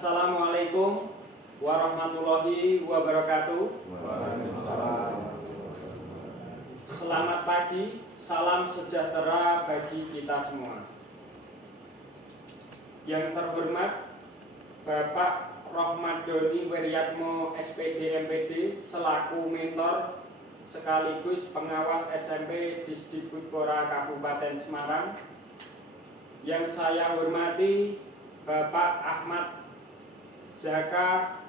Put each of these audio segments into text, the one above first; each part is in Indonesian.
Assalamualaikum warahmatullahi wabarakatuh. Selamat pagi, salam sejahtera bagi kita semua. Yang terhormat Bapak Rohmadoni Wiryatmo SPD MPD selaku mentor sekaligus pengawas SMP Disdikbudpora Kabupaten Semarang. Yang saya hormati Bapak Ahmad Zaka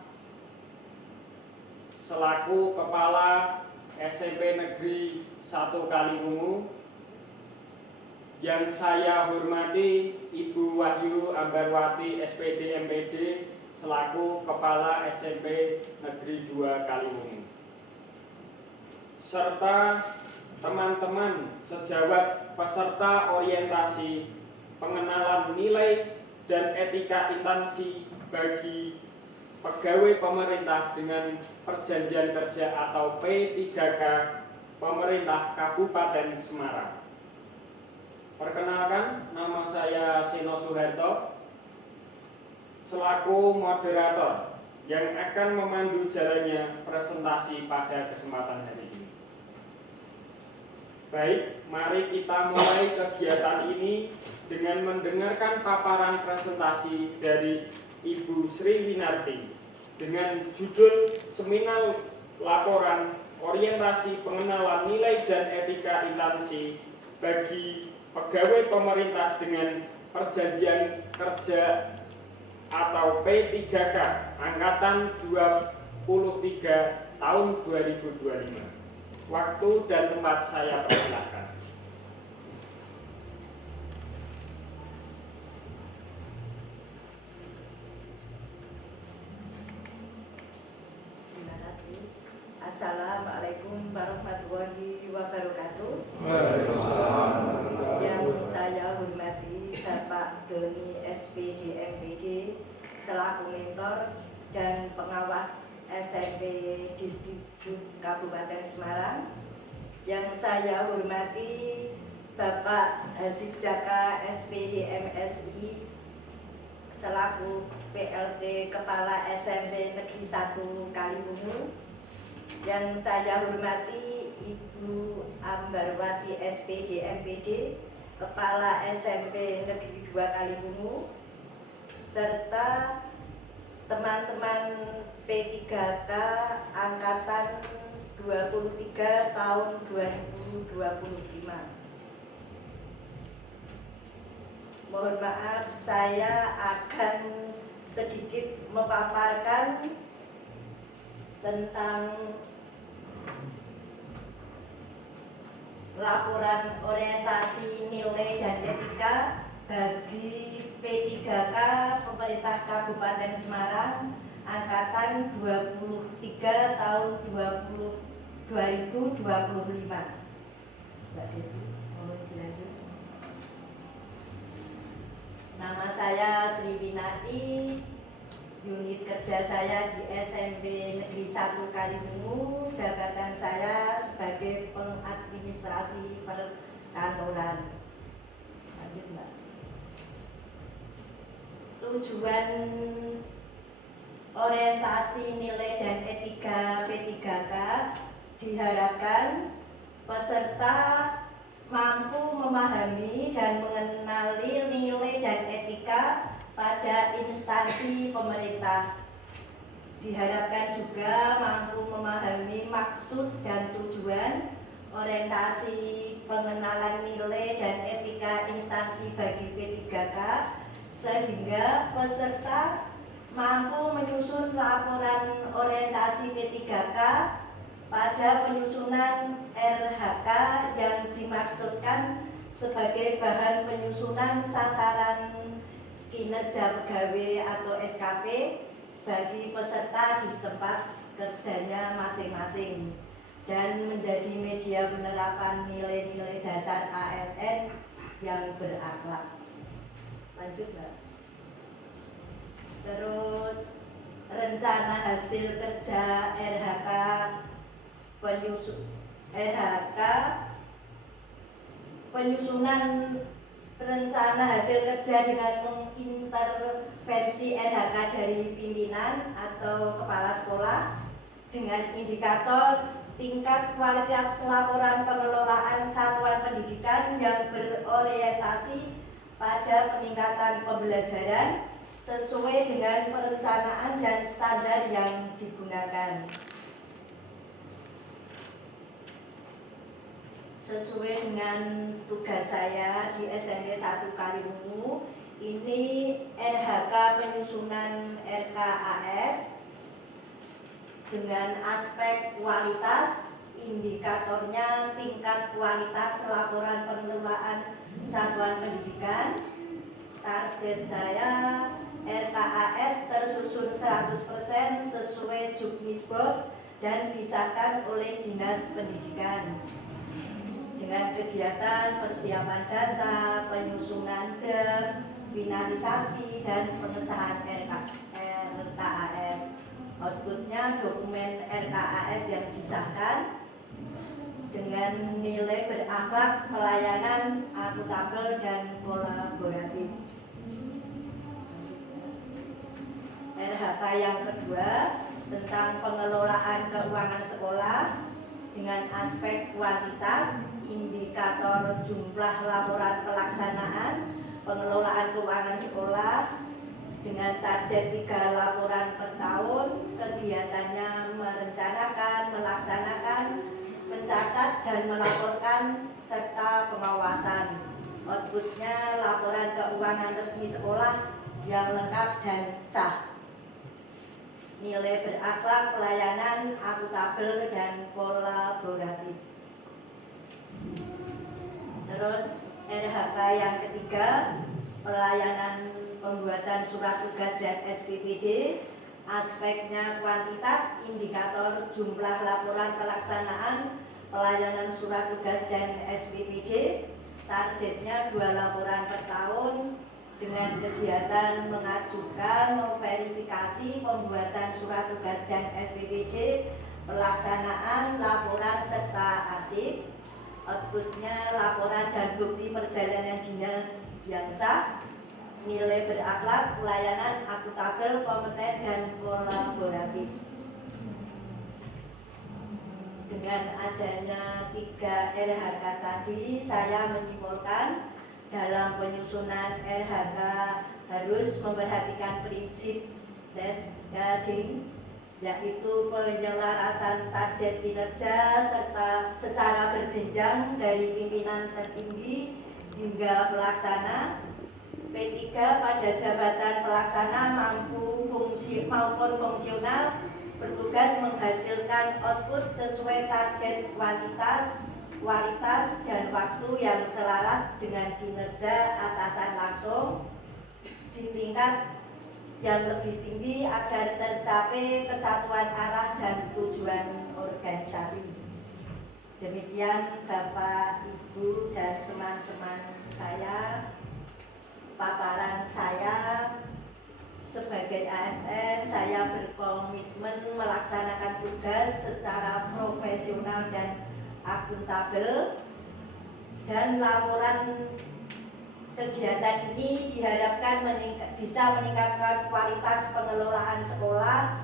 selaku Kepala SMP Negeri 1 Kaliwungu. Yang saya hormati Ibu Wahyu Ambarwati SPD MPD selaku Kepala SMP Negeri 2 Kaliwungu, serta teman-teman sejawat peserta orientasi pengenalan nilai dan etika instansi bagi pegawai pemerintah dengan perjanjian kerja atau P3K Pemerintah Kabupaten Semarang. Perkenalkan, nama saya Seno Suharto selaku moderator yang akan memandu jalannya presentasi pada kesempatan hari ini. Baik, mari kita mulai kegiatan ini dengan mendengarkan paparan presentasi dari Ibu Sri Winarti dengan judul Seminar Laporan Orientasi Pengenalan Nilai dan Etika Instansi bagi Pegawai Pemerintah dengan Perjanjian Kerja atau P3K Angkatan 23 tahun 2025. Waktu dan tempat saya persilakan. Assalamualaikum warahmatullahi wabarakatuh. Yang saya hormati Bapak Doni SPD MPD selaku mentor dan pengawas SMP Disdikbud Kabupaten Semarang. Yang saya hormati Bapak Hazik Zaka SPD MSI selaku PLT Kepala SMP Negeri 1 Kaliwungu. Yang saya hormati Ibu Ambarwati SPD MPD Kepala SMP Negeri 2 Kaliwungu, serta teman-teman P3K Angkatan 23 tahun 2025. Mohon maaf, saya akan sedikit memaparkan tentang laporan orientasi nilai dan etika bagi P3K Pemerintah Kabupaten Semarang Angkatan 23 tahun 2025. Mbak Desi, mohon dilanjut. Nama saya Sri Winarti. Unit kerja saya di SMP Negeri 1 Kaliwungu, jabatan saya sebagai pengadministrasi perkantoran. Lanjut, Mbak. Tujuan orientasi nilai dan etika P3K diharapkan peserta mampu memahami dan mengenali nilai dan etika pada instansi pemerintah. Diharapkan juga mampu memahami maksud dan tujuan orientasi pengenalan nilai dan etika instansi bagi P3K, sehingga peserta mampu menyusun laporan orientasi P3K pada penyusunan RHK yang dimaksudkan sebagai bahan penyusunan sasaran kinerja pegawai atau SKP bagi peserta di tempat kerjanya masing-masing, dan menjadi media penerapan nilai-nilai dasar ASN yang berakhlak. Lanjut, Mbak. Terus rencana hasil kerja RHK penyusunan rencana hasil kerja dengan mengintervensi RHK dari pimpinan atau kepala sekolah dengan indikator tingkat kualitas laporan pengelolaan satuan pendidikan yang berorientasi pada peningkatan pembelajaran sesuai dengan perencanaan dan standar yang digunakan. Sesuai dengan tugas saya di SMP 1 Kaliwungu, ini RHK penyusunan RKAS dengan aspek kualitas, indikatornya tingkat kualitas laporan pengelolaan satuan pendidikan. Target saya RKAS tersusun 100% sesuai Juknisbos dan disahkan oleh Dinas Pendidikan dengan kegiatan persiapan data, penyusunan DEM, finalisasi, dan pengesahan RKAS. Outputnya dokumen RKAS yang disahkan dengan nilai berakhlak, pelayanan, akuntabel, dan kolaboratif. RHK yang kedua tentang pengelolaan keuangan sekolah dengan aspek kuantitas, indikator jumlah laporan pelaksanaan pengelolaan keuangan sekolah dengan target 3 laporan per tahun. Kegiatannya merencanakan, melaksanakan, mencatat, dan melaporkan serta pengawasan. Outputnya laporan keuangan resmi sekolah yang lengkap dan sah. Nilai berakhlak, pelayanan, akuntabel, dan kolaboratif. Terus RHK yang ketiga, pelayanan pembuatan surat tugas dan SPPD, aspeknya kuantitas, indikator jumlah laporan pelaksanaan pelayanan surat tugas dan SPPD, targetnya 2 laporan per tahun dengan kegiatan mengajukan, memverifikasi pembuatan surat tugas dan SPPD, pelaksanaan laporan serta arsip. Outputnya laporan dan bukti perjalanan dinas yang sah, nilai berakhlak, pelayanan, akuntabel, kompeten, dan kolaboratif. Dengan adanya 3 RHK tadi, saya menyimpulkan dalam penyusunan RHK harus memperhatikan prinsip cascading, yaitu penyelarasan target kinerja serta secara berjenjang dari pimpinan tertinggi hingga pelaksana. P3 pada jabatan pelaksana maupun fungsional bertugas menghasilkan output sesuai target kuantitas, kualitas, dan waktu yang selaras dengan kinerja atasan langsung di tingkat yang lebih tinggi agar tercapai kesatuan arah dan tujuan organisasi. Demikian Bapak, Ibu, dan teman-teman saya, paparan saya. Sebagai ASN, saya berkomitmen melaksanakan tugas secara profesional dan akuntabel, dan laporan kegiatan ini diharapkan bisa meningkatkan kualitas pengelolaan sekolah,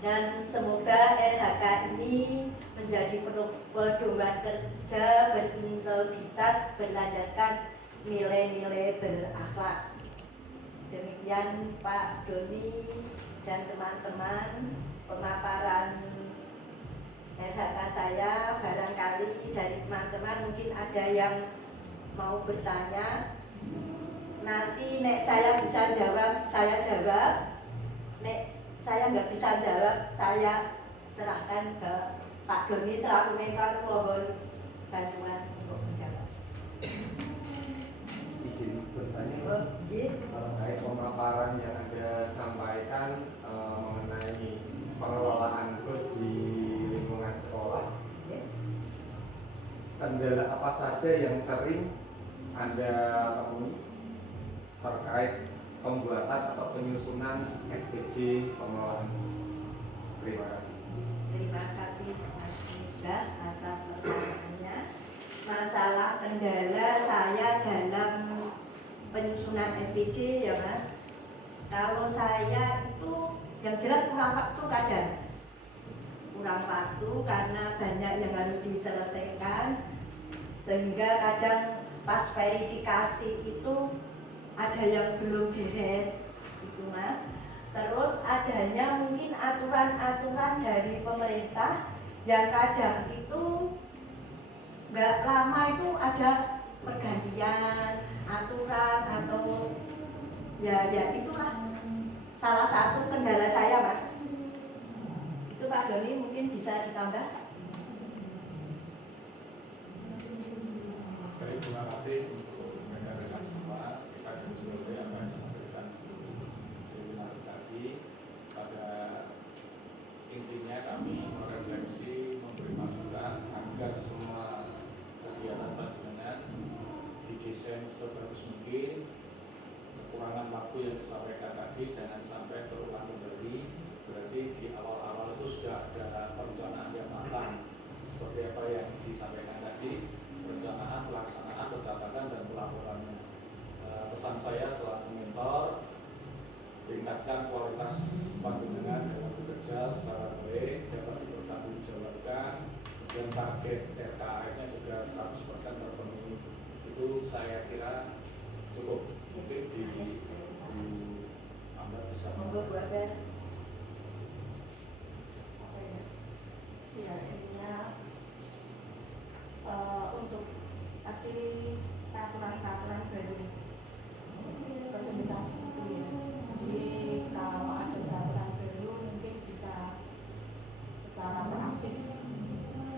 dan semoga RHK ini menjadi pedoman kerja berintegritas berlandaskan nilai-nilai berakhlak. Demikian Pak Doni dan teman-teman pemaparan RHK saya. Barangkali dari teman-teman mungkin ada yang mau bertanya. Nanti nek saya bisa jawab, saya jawab. Nek saya nggak bisa jawab, saya serahkan ke Pak Doni selaku mentor, mohon bantuan untuk menjawab. Izin bertanya, terkait pemaparan yang Anda sampaikan mengenai pengelolaan bus di lingkungan sekolah, kendala apa saja yang sering Anda temui terkait pembuatan atau penyusunan SPJ pengelolaan bus? Terima kasih. Terima kasih Mas Nida atas pertanyaannya. Masalah kendala saya dalam penyusunan SPJ ya Mas. Kalau saya itu yang jelas kurang waktu kadang. Kurang waktu karena banyak yang harus diselesaikan, sehingga kadang pas verifikasi itu ada yang belum beres itu Mas. Terus adanya mungkin aturan-aturan dari pemerintah yang kadang itu nggak lama itu ada pergantian aturan atau ya itulah salah satu kendala saya Mas. Itu Pak Doni mungkin bisa ditambah. Baik, terima kasih untuk rekan-rekan semua. Kita akan mencoba apa yang disampaikan seminar tadi. Pada intinya kami merefleksi, memberi masukan agar semua kegiatan panjenengan didesain sebagus mungkin. Kekurangan waktu yang disampaikan tadi jangan sampai terulang kembali. Berarti di awal-awal itu sudah ada perencanaan yang matang seperti apa yang disampaikan tadi, perencanaan, pelaksanaan, pencatatan, dan pelaporannya. Pesan saya selaku mentor, tingkatkan kualitas panjenengan dalam bekerja secara baik, dapat dipertanggungjawabkan, dan target RKAS-nya juga 100% terpenuhi. Itu saya kira cukup. Mungkin di Anda bisa Monggo Bu Abel. Ya, intinya untuk tadi peraturan-peraturan baru kesulitan situ ya. Jadi kalau ada peraturan baru mungkin bisa secara proaktif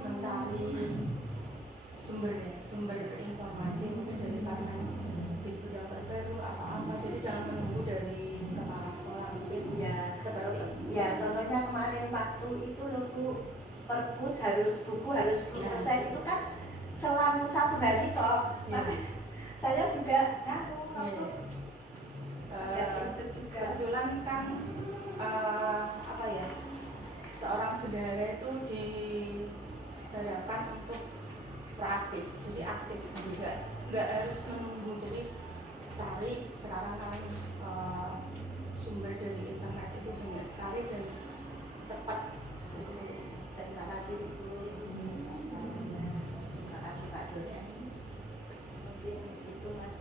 mencari sumber informasi mungkin dari karena di bidang terbaru apa-apa. Jadi jangan menunggu dari kepala sekolah mungkin. Ya, seperti ya contohnya kemarin waktu itu loh Bu, perpus buku harus 10% itu kan selang 1 hari toh. Saya juga kebetulan kan apa ya, seorang bendahara itu diharapkan untuk proaktif, jadi aktif juga, nggak harus menunggu. Jadi cari sekarang kan sumber dari internet itu banyak sekali dan cepat. Terima kasih Bu. Terima kasih Pak Doni. Mungkin itu Mas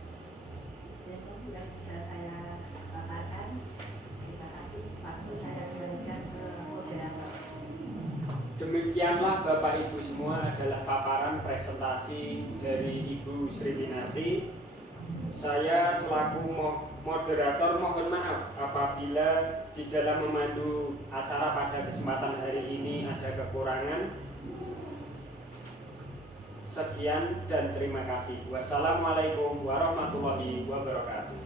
Zeno yang bisa saya paparkan. Terima kasih. Waktu saya kembalikan ke moderator. Demikianlah Bapak Ibu semua adalah paparan presentasi dari Ibu Sri Minarti. Saya selaku moderator mohon maaf apabila di dalam memandu acara pada kesempatan hari ini ada kekurangan. Sekian dan terima kasih. Wassalamualaikum warahmatullahi wabarakatuh.